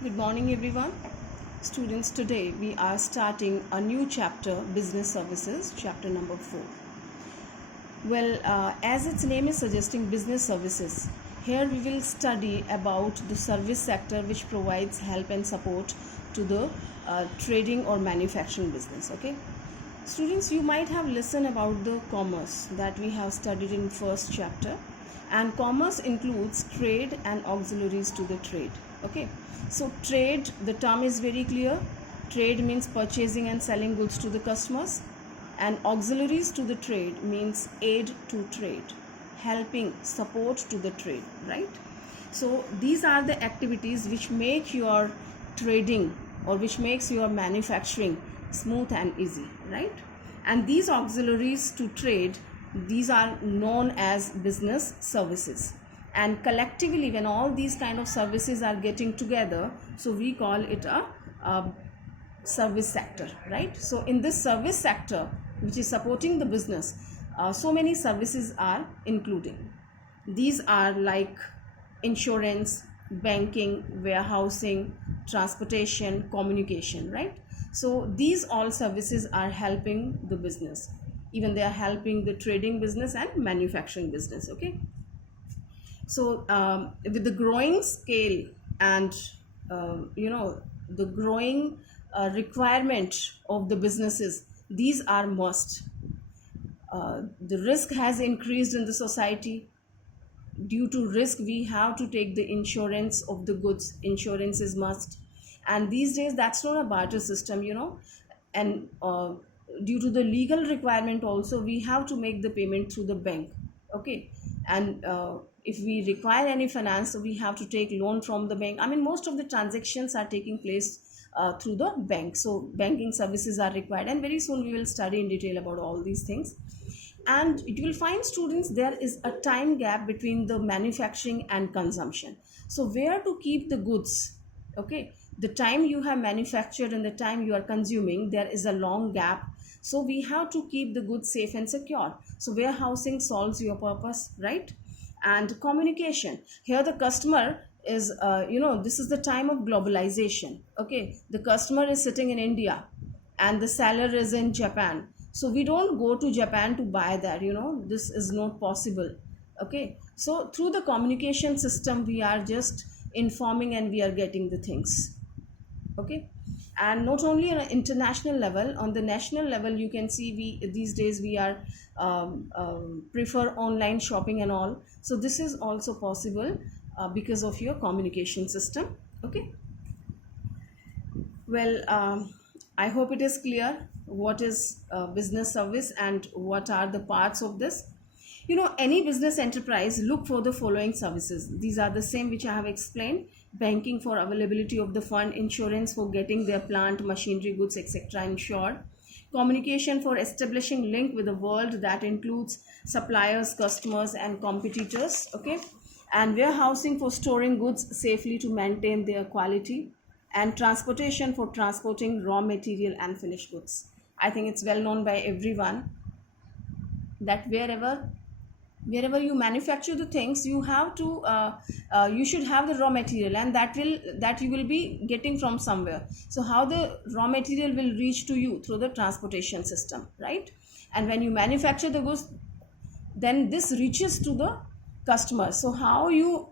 Good morning, everyone. Students, today we are starting a new chapter, Business Services, chapter number 4. As its name is suggesting, business services, here we will study about the service sector which provides help and support to the trading or manufacturing business. Okay, students, you might have listened about the commerce that we have studied in first chapter, and commerce includes trade and auxiliaries to the trade. Okay, so trade, the term is very clear. Trade means purchasing and selling goods to the customers, and auxiliaries to the trade means aid to trade, helping, support to the trade, right? So these are the activities which make your trading or which makes your manufacturing smooth and easy, right? And these auxiliaries to trade, these are known as business services, and collectively when all these kind of services are getting together, so we call it a service sector, right? So in this service sector which is supporting the business, so many services are including. These are like insurance, banking, warehousing, transportation, communication, right? So these all services are helping the business. Even they are helping the trading business and manufacturing business. Okay, so with the growing scale and the growing requirement of the businesses, these are must. The risk has increased in the society. Due to risk, we have to take the insurance of the goods. Insurance is must, and these days that's not a barter system, and due to the legal requirement also, we have to make the payment through the bank. Okay, and if we require any finance, so we have to take loan from the bank. I mean, most of the transactions are taking place through the bank, so banking services are required, and very soon we will study in detail about all these things. And you will find, students, there is a time gap between the manufacturing and consumption. So where to keep the goods? Okay, the time you have manufactured and the time you are consuming, there is a long gap, so we have to keep the goods safe and secure. So warehousing solves your purpose, right? And communication, here the customer is this is the time of globalization. Okay, the customer is sitting in India and the seller is in Japan, so we don't go to Japan to buy that, this is not possible. Okay, so through the communication system we are just informing and we are getting the things. Okay, and not only on an international level, on the national level you can see, we these days we are prefer online shopping and all, so this is also possible because of your communication system. Okay, I hope it is clear what is business service and what are the parts of this. Any business enterprise look for the following services. These are the same which I have explained: banking for availability of the fund, insurance for getting their plant, machinery, goods, etc. insured, communication for establishing link with the world, that includes suppliers, customers, and competitors. Okay, and warehousing for storing goods safely to maintain their quality, and transportation for transporting raw material and finished goods. I think it's well known by everyone that wherever you manufacture the things, you have to you should have the raw material, and that you will be getting from somewhere. So how the raw material will reach to you? Through the transportation system, right? And when you manufacture the goods, then this reaches to the customer. So how you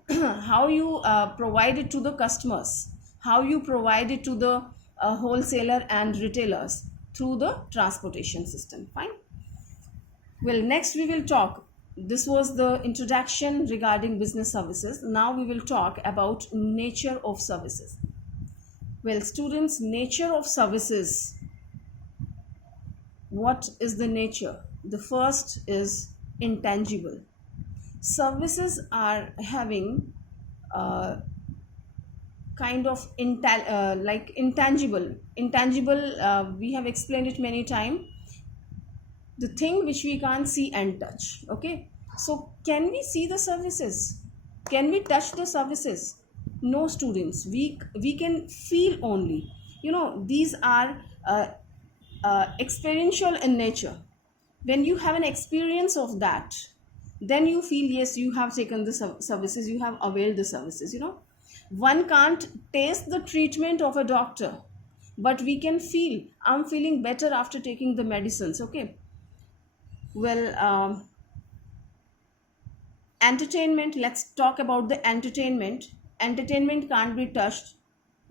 how you provide it to the customers, how you provide it to the wholesaler and retailers? Through the transportation system. Fine. Next we will talk. This was the introduction regarding business services. Now we will talk about nature of services. Students, nature of services. What is the nature? The first is intangible. Services are having kind of like intangible. We have explained it many times, the thing which we can't see and touch. Okay, so can we see the services? Can we touch the services? No, students, we can feel only. These are experiential in nature. When you have an experience of that, then you feel, yes, you have taken the services, you have availed the services. One can't taste the treatment of a doctor, but we can feel, I'm feeling better after taking the medicines. Okay. Well, entertainment, let's talk about the entertainment. Entertainment can't be touched,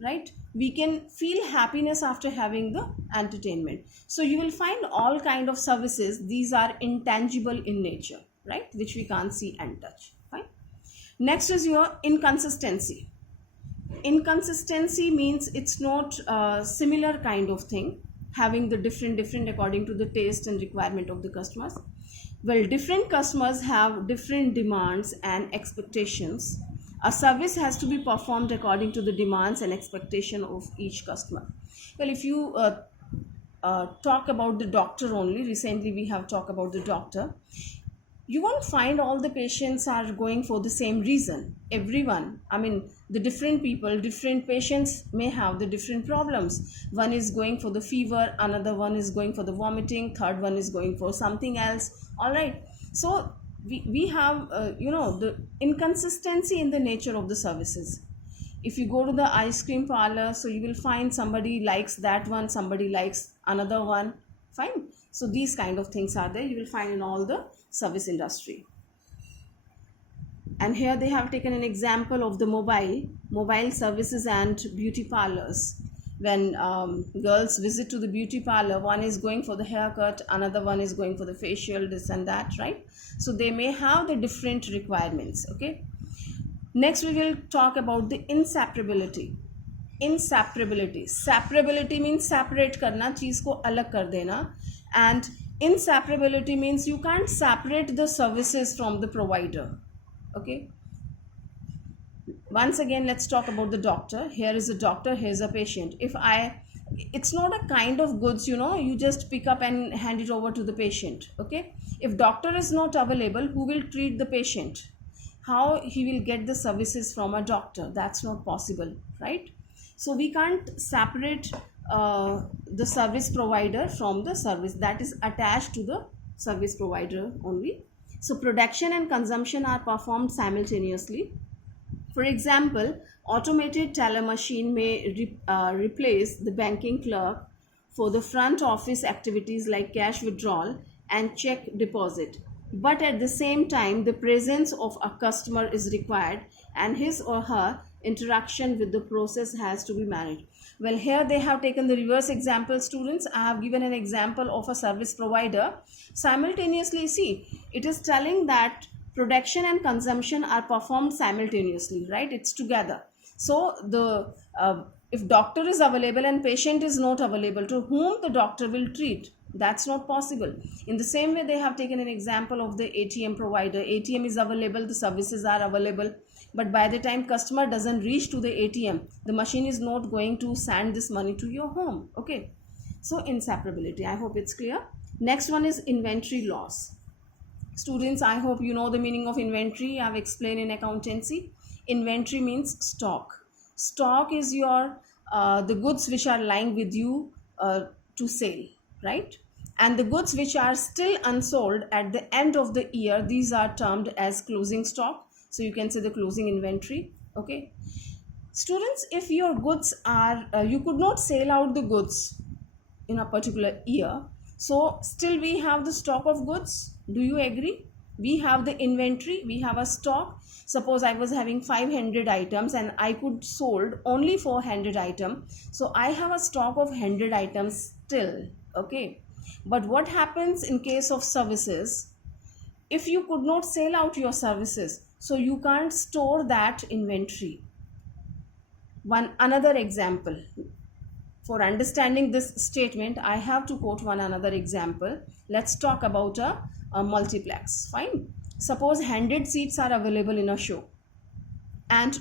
right? We can feel happiness after having the entertainment. So you will find all kind of services, these are intangible in nature, right, which we can't see and touch. Fine. Next is your inconsistency. Inconsistency means it's not a similar kind of thing, having the different according to the taste and requirement of the customers. Well, different customers have different demands and expectations. A service has to be performed according to the demands and expectation of each customer. Well, if you talk about the doctor only, recently we have talked about the doctor, you won't find all the patients are going for the same reason. Everyone, I mean, the different people, different patients may have the different problems. One is going for the fever, another one is going for the vomiting, third one is going for something else. All right. So we have the inconsistency in the nature of the services. If you go to the ice cream parlor, so you will find somebody likes that one, somebody likes another one. Fine. So these kind of things are there, you will find in all the service industry. And here they have taken an example of the mobile services and beauty parlors. When girls visit to the beauty parlor, one is going for the haircut, another one is going for the facial, this and that, right? So they may have the different requirements. Okay. Next we will talk about the inseparability. Separability means separate करना, चीज को अलग कर देना. And inseparability means you can't separate the services from the provider. Okay. Once again, let's talk about the doctor. Here is a doctor, here's a patient. It's not a kind of goods, you just pick up and hand it over to the patient. Okay. If doctor is not available, who will treat the patient? How he will get the services from a doctor? That's not possible, right? So we can't separate the service provider from the service that is attached to the service provider only. So production and consumption are performed simultaneously. For example, automated teller machine may replace the banking clerk for the front office activities like cash withdrawal and check deposit. But at the same time, the presence of a customer is required and his or her interaction with the process has to be managed. Well, here they have taken the reverse example, students. I have given an example of a service provider. Simultaneously, see, it is telling that production and consumption are performed simultaneously, right? It's together. So the if doctor is available and patient is not available, to whom the doctor will treat? That's not possible. In the same way, they have taken an example of the ATM provider. ATM is available, the services are available, but by the time customer doesn't reach to the ATM, the machine is not going to send this money to your home. Okay. So inseparability, I hope it's clear. Next one is inventory loss. Students, I hope you know the meaning of inventory. I have explained in accountancy. Inventory means stock. Stock is your the goods which are lying with you to sell, right? And the goods which are still unsold at the end of the year, these are termed as closing stock. So you can say the closing inventory. Okay. Students, if your goods are, you could not sell out the goods in a particular year, so still we have the stock of goods. Do you agree? We have the inventory, we have a stock. Suppose I was having 500 items and I could sold only 400 items. So I have a stock of 100 items still. Okay. But what happens in case of services? If you could not sell out your services, so you can't store that inventory. Another example. For understanding this statement, I have to quote one another example. Let's talk about a multiplex. Fine. Suppose 100 seats are available in a show. And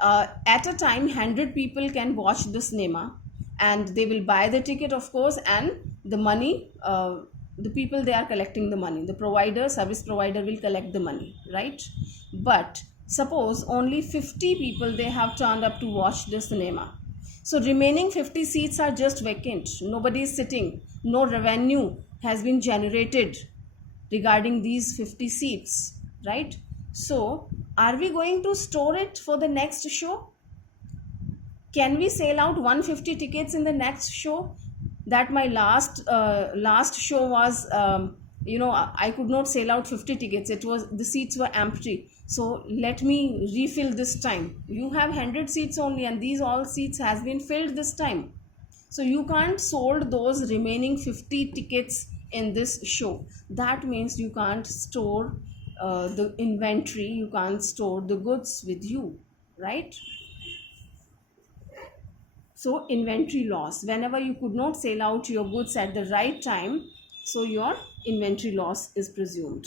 at a time, 100 people can watch the cinema. And they will buy the ticket, of course, and the money, the people, they are collecting the money. The provider, service provider will collect the money, right? But suppose only 50 people, they have turned up to watch the cinema. So remaining 50 seats are just vacant. Nobody is sitting. No revenue has been generated regarding these 50 seats, right? So are we going to store it for the next show? Can we sell out 150 tickets in the next show? That my last show was, I could not sell out 50 tickets. It was, the seats were empty, so let me refill this time. You have 100 seats only, and these all seats has been filled this time, so you can't sold those remaining 50 tickets in this show. That means you can't store the inventory, you can't store the goods with you, right? So inventory loss, whenever you could not sell out your goods at the right time, so your inventory loss is presumed.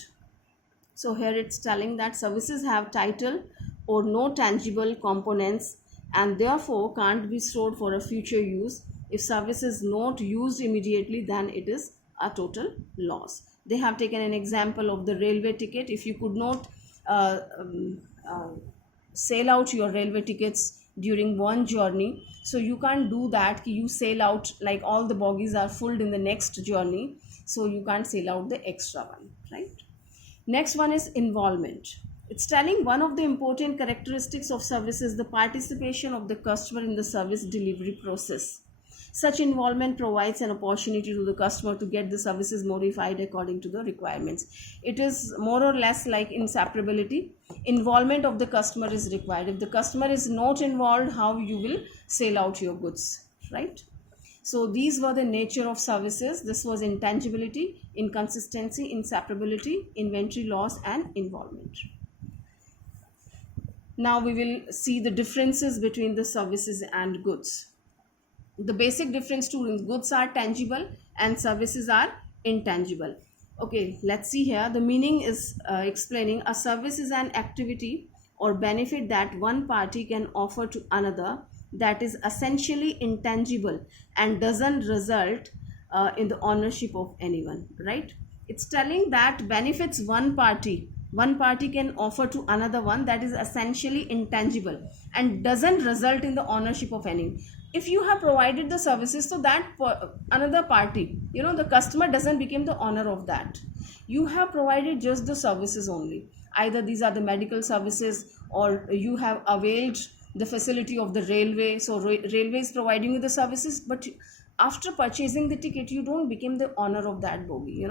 So here it's telling that services have title or no tangible components and therefore can't be stored for a future use. If service is not used immediately, then it is a total loss. They have taken an example of the railway ticket. If you could not uh, um, uh, sell out your railway tickets during one journey, so you can't do that. You sell out like all the bogies are filled in the next journey, so you can't sell out the extra one, right? Next one is involvement. It's telling one of the important characteristics of service is the participation of the customer in the service delivery process. Such involvement provides an opportunity to the customer to get the services modified according to the requirements. It is more or less like inseparability. Involvement of the customer is required. If the customer is not involved, how you will sell out your goods, right? So these were the nature of services. This was intangibility, inconsistency, inseparability, inventory loss, and involvement. Now we will see the differences between the services and goods. The basic difference to goods are tangible and services are intangible. Okay, let's see here. The meaning is explaining a service is an activity or benefit that one party can offer to another that is essentially intangible and doesn't result in the ownership of anyone, right? It's telling that benefits one party can offer to another one that is essentially intangible and doesn't result in the ownership of anyone. If you have provided the services, so that another party, the customer doesn't become the owner of that. You have provided just the services only. Either these are the medical services, or you have availed the facility of the railway, so railway is providing you the services, but after purchasing the ticket you don't become the owner of that bogie,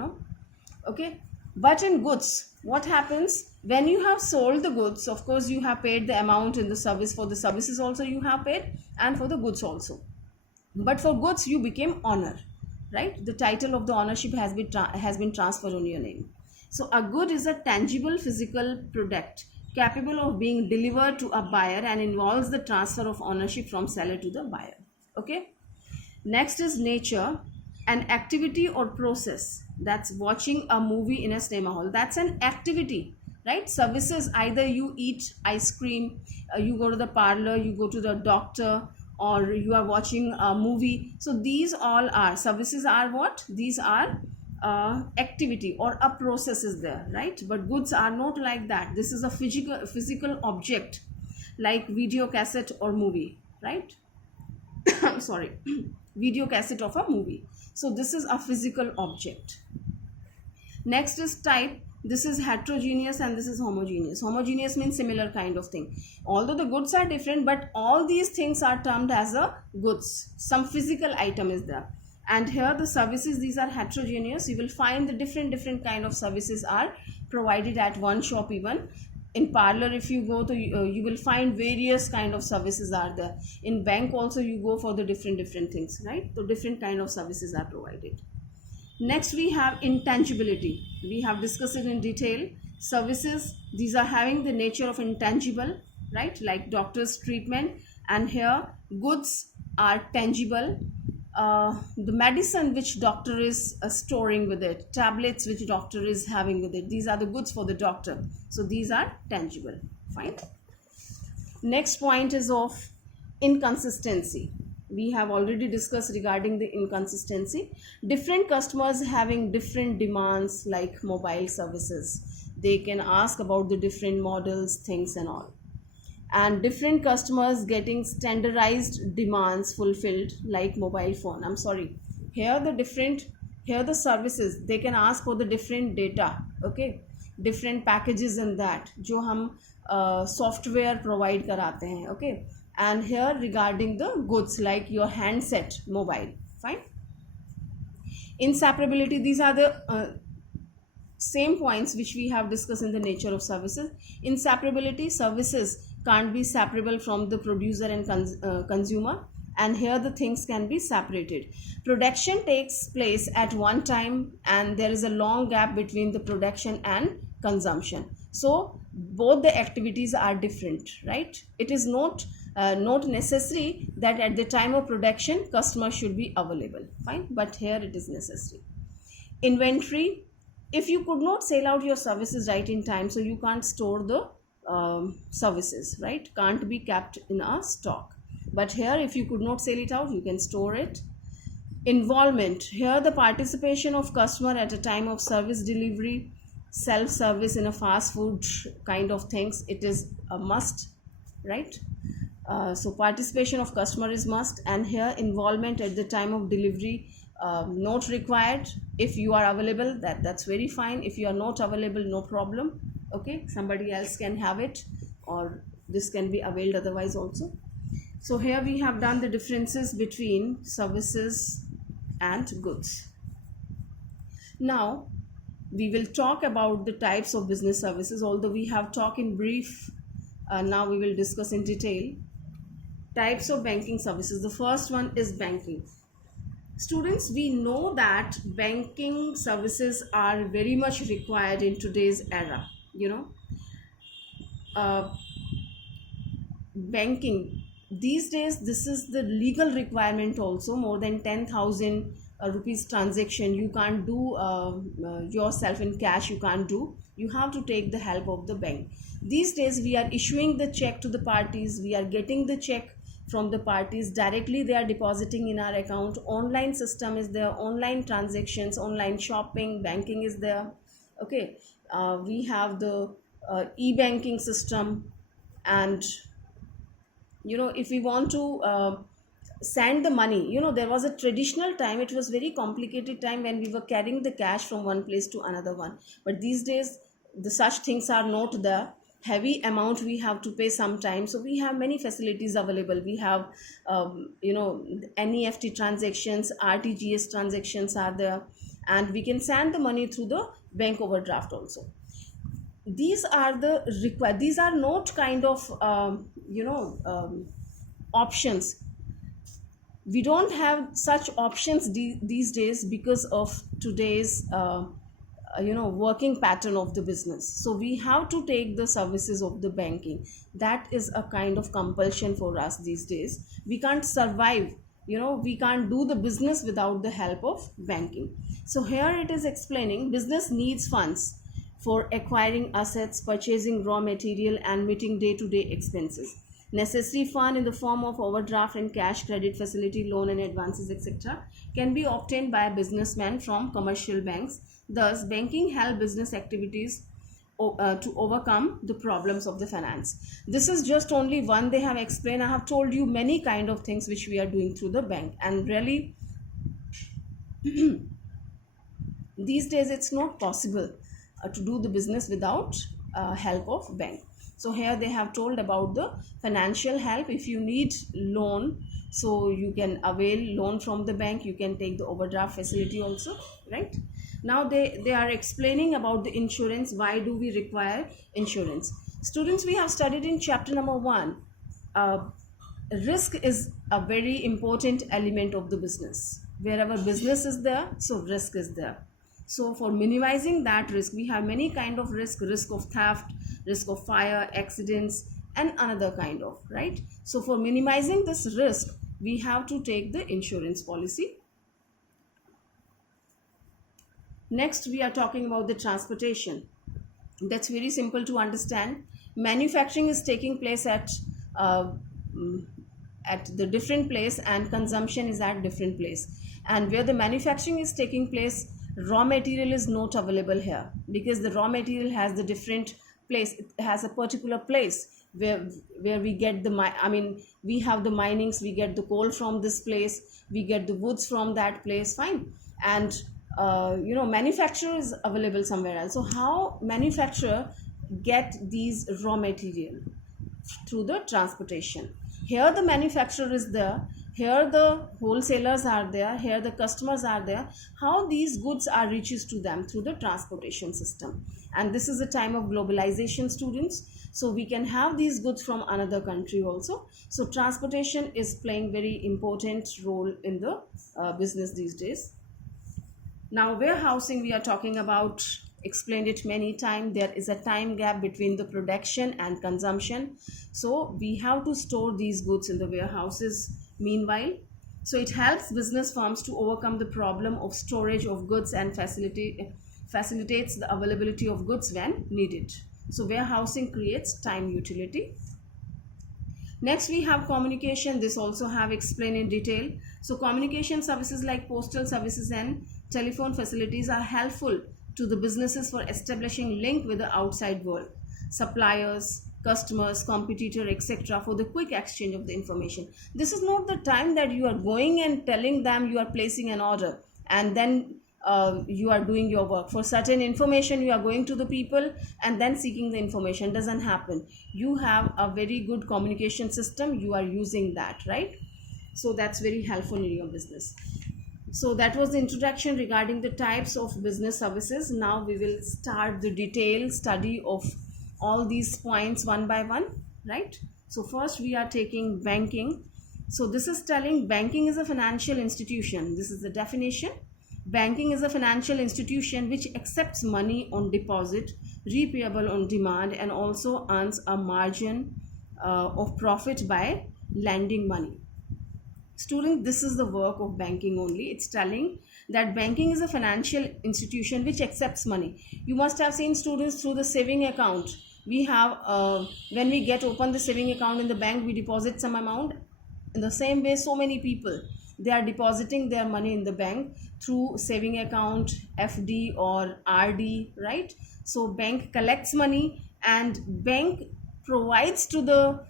okay. But in goods, what happens when you have sold the goods? Of course you have paid the amount in the service. For the services also you have paid, and for the goods also. But for goods you became owner, right? The title of the ownership has been transferred on your name. So a good is a tangible physical product capable of being delivered to a buyer and involves the transfer of ownership from seller to the buyer, okay. Next is nature, an activity or process. That's watching a movie in a cinema hall. That's an activity, right? Services, either you eat ice cream, you go to the parlor, you go to the doctor, or you are watching a movie. So these all are services. Are what? These are activity or a process is there, right? But goods are not like that. This is a physical object like video cassette or movie, right? Sorry. Video cassette of a movie. So this is a physical object. Next is type. This is heterogeneous and this is homogeneous. Homogeneous means similar kind of thing. Although the goods are different, but all these things are termed as a goods. Some physical item is there. And here the services, these are heterogeneous. You will find the different kind of services are provided at one shop. Even in parlor, if you go to, you will find various kind of services are there. In bank also you go for the different things, right? So different kind of services are provided. Next we have intangibility. We have discussed it in detail. Services, these are having the nature of intangible, right? Like doctor's treatment. And here goods are tangible. The medicine which doctor is storing with it, tablets which doctor is having with it, these are the goods for the doctor. So these are tangible. Fine. Next point is of inconsistency. We have already discussed regarding the inconsistency. Different customers having different demands, like mobile services. They can ask about the different models, things and all. And different customers getting standardized demands fulfilled, like mobile phone. I'm sorry. Here the services, they can ask for the different data, okay, different packages in that, जो हम software provide कराते हैं, okay. And here regarding the goods like your handset, mobile. Fine. Inseparability, these are the same points which we have discussed in the nature of services. Inseparability, services can't be separable from the producer and consumer, and here the things can be separated. Production takes place at one time and there is a long gap between the production and consumption, so both the activities are different, right? It is not necessary that at the time of production customer should be available, fine, but here it is necessary. Inventory, if you could not sell out your services right in time, so you can't store the services, right? Can't be kept in a stock. But here if you could not sell it out, you can store it. Involvement, here the participation of customer at a time of service delivery, self service in a fast food kind of things, it is a must, right? So participation of customer is must, and here involvement at the time of delivery not required. If you are available, that's very fine. If you are not available, no problem, okay, somebody else can have it, or this can be availed otherwise also. So here we have done the differences between services and goods. Now we will talk about the types of business services, although we have talked in brief. Now we will discuss in detail types of banking services. The first one is banking. Students, we know that banking services are very much required in today's era. Banking these days, this is the legal requirement also. More than 10,000 rupees transaction you can't do yourself in cash, you can't do, you have to take the help of the bank. These days we are issuing the check to the parties, we are getting the check from the parties directly, they are depositing in our account. Online system is there, online transactions, online shopping, banking is there, okay. We have the e-banking system. And if we want to send the money, there was a traditional time, it was very complicated time when we were carrying the cash from one place to another one. But these days the such things are not there. Heavy amount we have to pay sometime, so we have many facilities available. We have NEFT transactions, RTGS transactions are there, and we can send the money through the bank overdraft also. These are the these are not kind of options. We don't have such options these days because of today's working pattern of the business. So we have to take the services of the banking. That is a kind of compulsion for us these days. We can't survive, we can't do the business without the help of banking. So here it is explaining business needs funds for acquiring assets, purchasing raw material, and meeting day-to-day expenses. Necessary fund in the form of overdraft and cash, credit facility, loan and advances, etc. can be obtained by a businessman from commercial banks. Thus, banking helps business activities to overcome the problems of the finance. This is just only one they have explained. I have told you many kind of things which we are doing through the bank, and really these days it's not possible to do the business without help of bank. So here they have told about the financial help. If you need loan, so you can avail loan from the bank, you can take the overdraft facility also, right? Now they are explaining about the insurance. Why do we require insurance? Students, we have studied in chapter number 1. Risk is a very important element of the business. Wherever business is there, so risk is there. So for minimizing that risk, we have many kind of risk of theft, risk of fire, accidents, and another kind of, right? So for minimizing this risk, we have to take the insurance policy. Next, we are talking about the transportation. That's very simple to understand. Manufacturing is taking place at the different place, and consumption is at different place. And where the manufacturing is taking place, raw material is not available here, because the raw material has the different place. It has a particular place where we get we have the minings, we get the coal from this place, we get the woods from that place, fine. And manufacturer is available somewhere else. So how manufacturer get these raw material? Through the transportation. Here the manufacturer is there, here the wholesalers are there, here the customers are there. How these goods are reaches to them? Through the transportation system. And this is a time of globalization, students, so we can have these goods from another country also. So transportation is playing very important role in the business these days. Now warehousing, we are talking about, explained it many times. There is a time gap between the production and consumption, so we have to store these goods in the warehouses meanwhile. So it helps business firms to overcome the problem of storage of goods and facilitates the availability of goods when needed. So warehousing creates time utility. Next we have communication. This also have explained in detail. So communication services like postal services and telephone facilities are helpful to the businesses for establishing link with the outside world, suppliers, customers, competitor, etc., for the quick exchange of the information. This is not the time that you are going and telling them you are placing an order and then you are doing your work. For certain information you are going to the people and then seeking the information. Doesn't happen. You have a very good communication system, you are using that, right? So that's very helpful in your business. So that was the introduction regarding the types of business services. Now we will start the detailed study of all these points one by one, right? So first we are taking banking. So this is telling banking is a financial institution. This is the definition. Banking is a financial institution which accepts money on deposit, repayable on demand, and also earns a margin of profit by lending money. Student, this is the work of banking only. It's telling that banking is a financial institution which accepts money. You must have seen, students, through the saving account. We have, when we get open the saving account in the bank, we deposit some amount. In the same way, so many people, they are depositing their money in the bank through saving account, FD or RD, right? So bank collects money and bank provides to the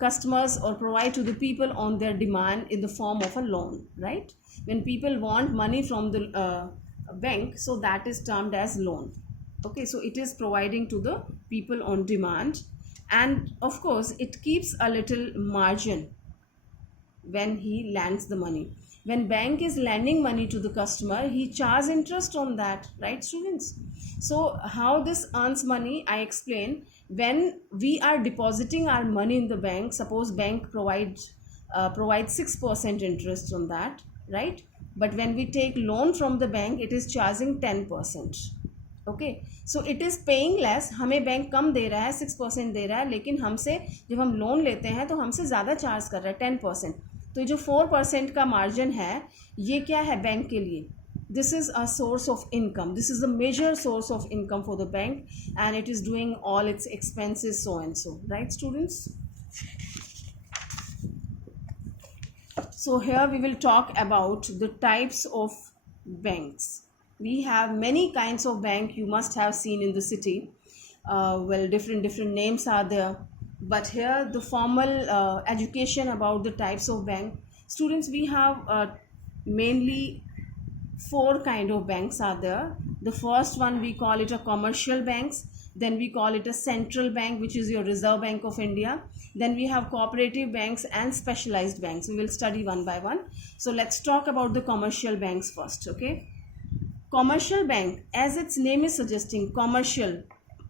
customers or provide to the people on their demand in the form of a loan, right? When people want money from the bank, so that is termed as loan. Okay, so it is providing to the people on demand, and of course it keeps a little margin when he lends the money. When bank is lending money to the customer, he charges interest on that, right, students? So how this earns money, I explain. When we are depositing our money in the bank, suppose bank provides 6% interest on that, right? But when we take loan from the bank, it is charging 10%. Okay, so it is paying less. हमें bank कम दे रहा है, 6% दे रहा है, लेकिन हमसे जब हम loan लेते हैं तो हमसे ज़्यादा चार्ज कर रहा है, 10%. तो ये जो 4% का मार्जिन है, ये क्या है बैंक के लिए? This is a source of income. This is a major source of income for the bank, and it is doing all its expenses so and so, right, students? So here we will talk about the types of banks. We have many kinds of bank. You must have seen in the city. Well, different names are there, but here the formal education about the types of bank. Students, we have mainly 4 kind of banks are there. The first one, we call it a commercial banks. Then we call it a central bank, which is your Reserve Bank of India. Then we have cooperative banks and specialized banks. We will study one by one. So let's talk about the commercial banks first. Okay, commercial bank, as its name is suggesting, commercial,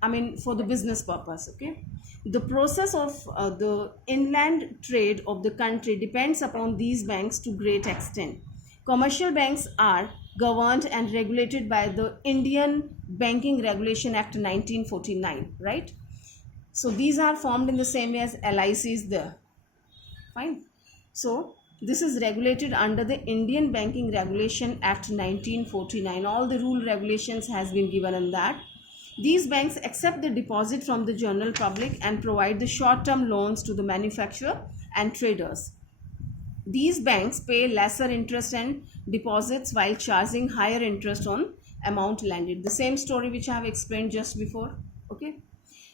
I mean for the business purpose. Okay, the process of the inland trade of the country depends upon these banks to great extent. Commercial banks are governed and regulated by the Indian Banking Regulation Act 1949, right? So these are formed in the same way as LIC is there. Fine. So this is regulated under the Indian Banking Regulation Act 1949. All the rule regulations has been given on that. These banks accept the deposit from the general public and provide the short-term loans to the manufacturer and traders. These banks pay lesser interest and deposits while charging higher interest on amount lended. The same story which I have explained just before. Okay,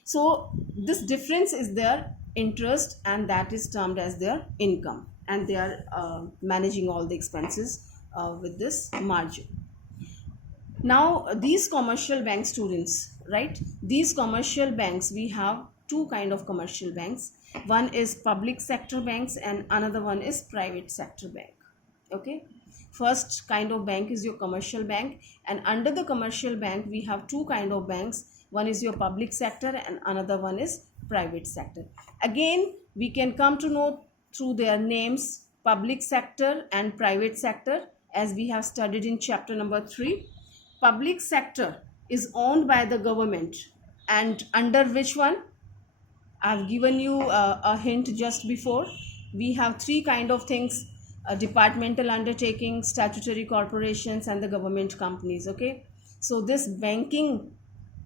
so this difference is their interest, and that is termed as their income, and they are managing all the expenses with this margin. Now these commercial bank, students, right, these commercial banks, we have two kind of commercial banks. One is public sector banks and another one is private sector bank. Okay, first kind of bank is your commercial bank, and under the commercial bank we have two kind of banks. One is your public sector and another one is private sector. Again, we can come to know through their names, public sector and private sector, as we have studied in chapter number 3. Public sector is owned by the government, and under which one? I've given you a hint just before. We have three kind of things: departmental undertaking, statutory corporations, and the government companies. Okay, so this banking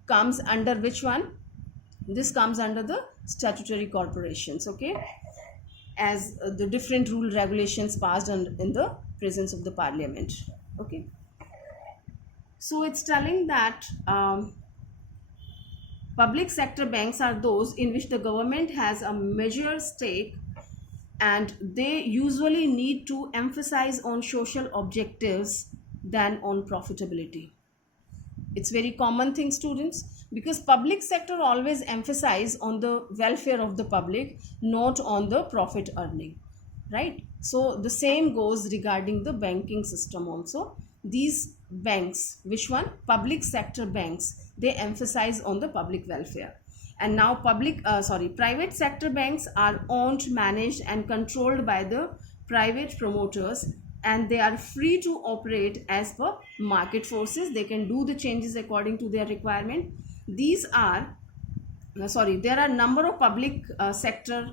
comes under which one? This comes under the statutory corporations. Okay, as the different rule regulations passed in the presence of the parliament. Okay, so it's telling that public sector banks are those in which the government has a major stake, and they usually need to emphasize on social objectives than on profitability. It's very common thing, students, because public sector always emphasize on the welfare of the public, not on the profit earning, right? So the same goes regarding the banking system also. These banks, which one? Public sector banks, they emphasize on the public welfare. And now private sector banks are owned, managed and controlled by the private promoters, and they are free to operate as per market forces. They can do the changes according to their requirement. There are number of public sector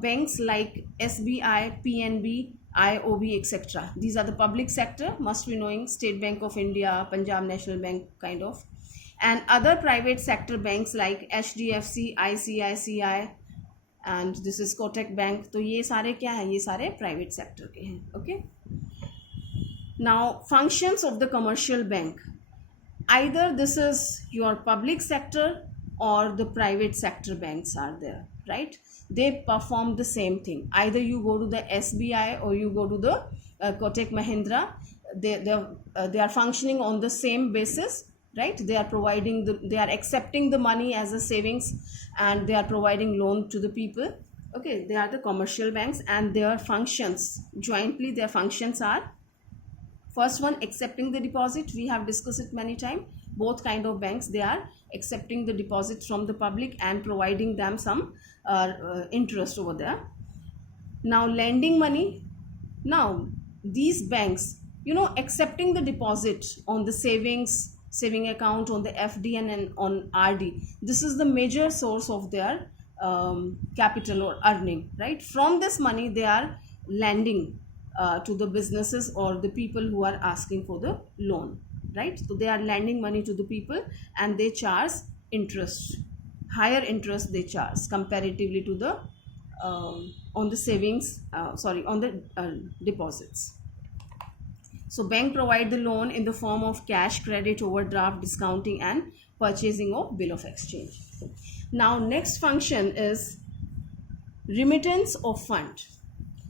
banks like SBI, PNB, IOB, etc. These are the public sector, must be knowing: State Bank of India, Punjab National Bank kind of, and other private sector banks like HDFC, ICICI, and this is Kotak Bank. तो ये सारे क्या हैं? ये सारे private sector के हैं. Okay. Now, functions of the commercial bank. Either this is your public sector or the private sector banks are there, right? They perform the same thing. Either you go to the SBI or you go to the Kotak Mahindra. They are functioning on the same basis, right? They are accepting the money as a savings, and they are providing loan to the people. Okay, they are the commercial banks, and their functions are: first one, accepting the deposit. We have discussed it many times. Both kind of banks, they are accepting the deposit from the public and providing them some interest over there. Now, lending money. Now, these banks, accepting the deposit on the saving account, on the FD and on RD. This is the major source of their capital or earning, right? From this money, they are lending to the businesses or the people who are asking for the loan, right? So they are lending money to the people, and they charge interest, higher interest they charge comparatively to the on the deposits. So bank provide the loan in the form of cash, credit, overdraft, discounting and purchasing of bill of exchange. Now, next function is remittance of fund.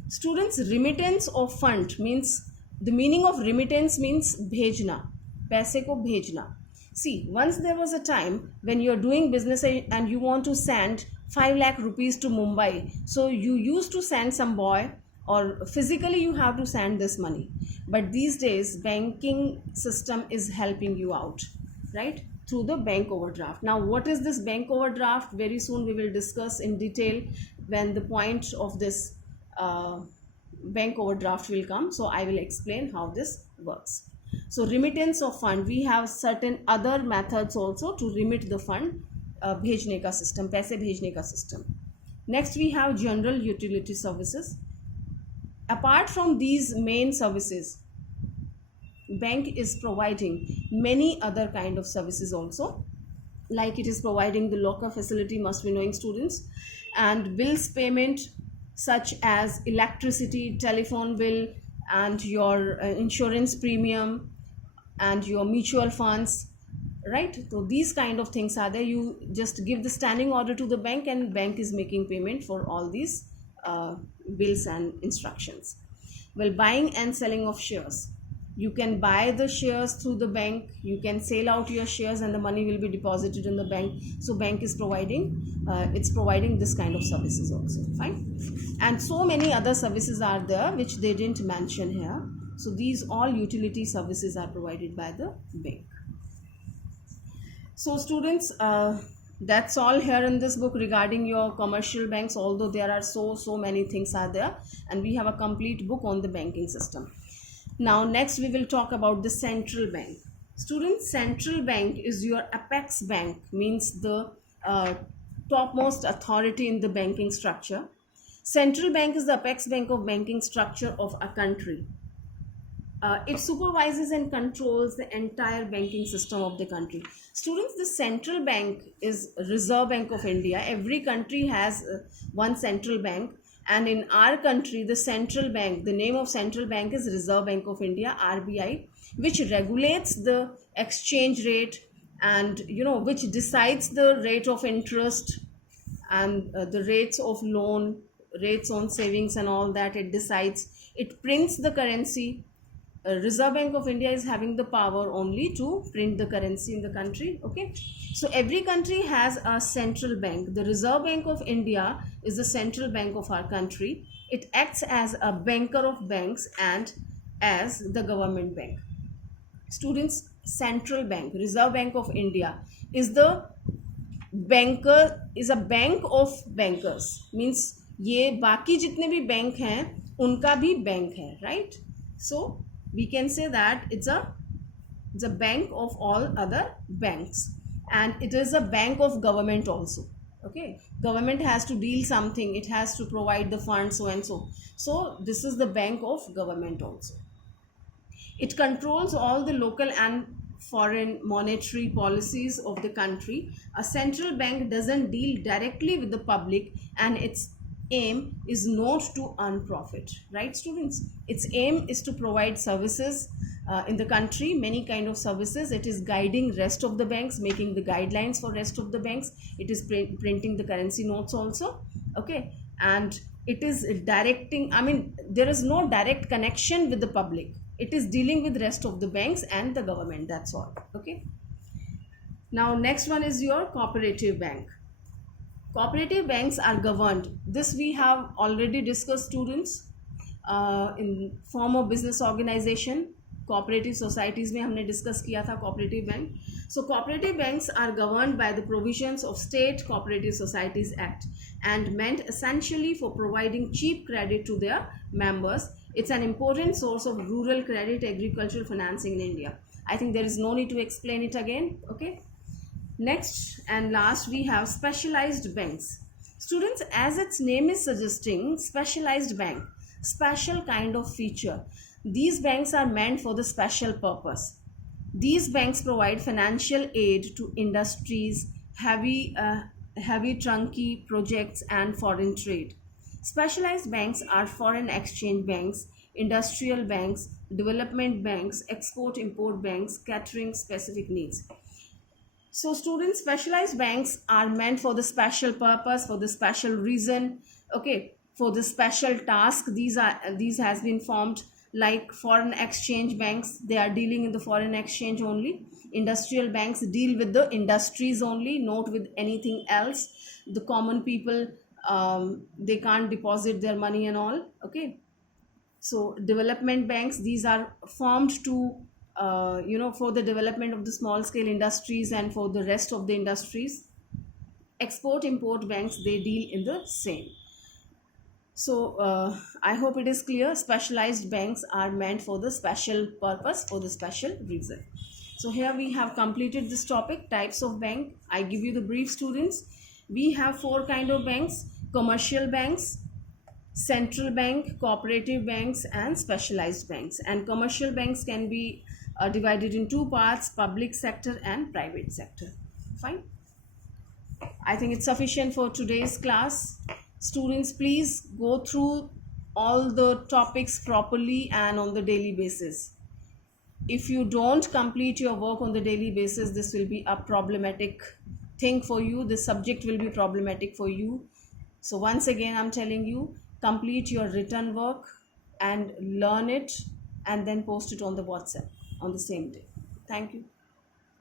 Students, remittance of fund means, the meaning of remittance means bhejna, paise ko bhejna. See, once there was a time when you are doing business and you want to send 5 lakh rupees to Mumbai. So you used to send some boy, or physically you have to send this money. But these days, banking system is helping you out, right? Through the bank overdraft. Now, what is this bank overdraft? Very soon we will discuss in detail when the point of this bank overdraft will come. So I will explain how this works. So remittance of fund, we have certain other methods also to remit the fund, bhejne ka system, paise bhejne ka system. Next, we have general utility services. Apart from these main services, bank is providing many other kind of services also, like it is providing the locker facility, must be knowing students, and bills payment such as electricity, telephone bill, and your insurance premium and your mutual funds, right? So these kind of things are there. You just give the standing order to the bank, and bank is making payment for all these bills and instructions. Well, buying and selling of shares. You can buy the shares through the bank, you can sell out your shares and the money will be deposited in the bank. So bank is providing it's providing this kind of services also. Fine. And so many other services are there which they didn't mention here. So these all utility services are provided by the bank. So students, that's all here in this book regarding your commercial banks, although there are so many things are there, and we have a complete book on the banking system. Now next we will talk about the central bank. Students, central bank is your apex bank, means the topmost authority in the banking structure. Central bank is the apex bank of banking structure of a country. It supervises and controls the entire banking system of the country. Students, the central bank is Reserve Bank of India. Every country has one central bank, and in our country the central bank, the name of central bank is Reserve Bank of India, RBI, which regulates the exchange rate and which decides the rate of interest and the rates of loan, rates on savings and all that. It decides, it prints the currency. Reserve Bank of India is having the power only to print the currency in the country. Okay, so every country has a central bank. The Reserve Bank of India is the central bank of our country. It acts as a banker of banks and as the government bank. Students, central bank, Reserve Bank of India is the banker, is a bank of bankers, means ये बाकी जितने भी bank हैं उनका भी bank है, right? So we can say that it's a bank of all other banks, and it is a bank of government also. Okay, government has to deal something, it has to provide the funds, so and so this is the bank of government also. It controls all the local and foreign monetary policies of the country. A central bank doesn't deal directly with the public, and its aim is not to earn profit, right students? Its aim is to provide services in the country, many kind of services. It is guiding rest of the banks, making the guidelines for rest of the banks. It is printing the currency notes also. Okay, and it is directing, I mean there is no direct connection with the public. It is dealing with rest of the banks and the government, that's all. Okay, now next one is your cooperative bank. Cooperative banks are governed, this we have already discussed students, in form of business organization. Cooperative societies में हमने discuss किया था cooperative bank. So cooperative banks are governed by the provisions of State Cooperative Societies Act and meant essentially for providing cheap credit to their members. It's an important source of rural credit, agricultural financing in India. I think there is no need to explain it again. Okay. Next and last we have specialized banks. Students, as its name is suggesting, specialized bank, special kind of feature. These banks are meant for the special purpose. These banks provide financial aid to industries, heavy trunky projects and foreign trade. Specialized banks are foreign exchange banks, industrial banks, development banks, export-import banks catering specific needs. So students, specialized banks are meant for the special purpose, for the special reason, okay, for the special task. These has been formed. Like foreign exchange banks, they are dealing in the foreign exchange only. Industrial banks deal with the industries only, not with anything else. The common people, they can't deposit their money and all. Okay, so development banks, these are formed to for the development of the small scale industries and for the rest of the industries. Export import banks, they deal in the same. So I hope it is clear. Specialized banks are meant for the special purpose, for the special reason. So here we have completed this topic, types of bank. I give you the brief, students. We have 4 kind of banks: commercial banks, central bank, cooperative banks and specialized banks. And commercial banks can be divided in 2 parts: public sector and private sector. Fine. I think it's sufficient for today's class. Students, please go through all the topics properly and on the daily basis. If you don't complete your work on the daily basis, this will be a problematic thing for you. This subject will be problematic for you. So once again, I'm telling you, complete your written work and learn it and then post it on the WhatsApp on the same day. Thank you.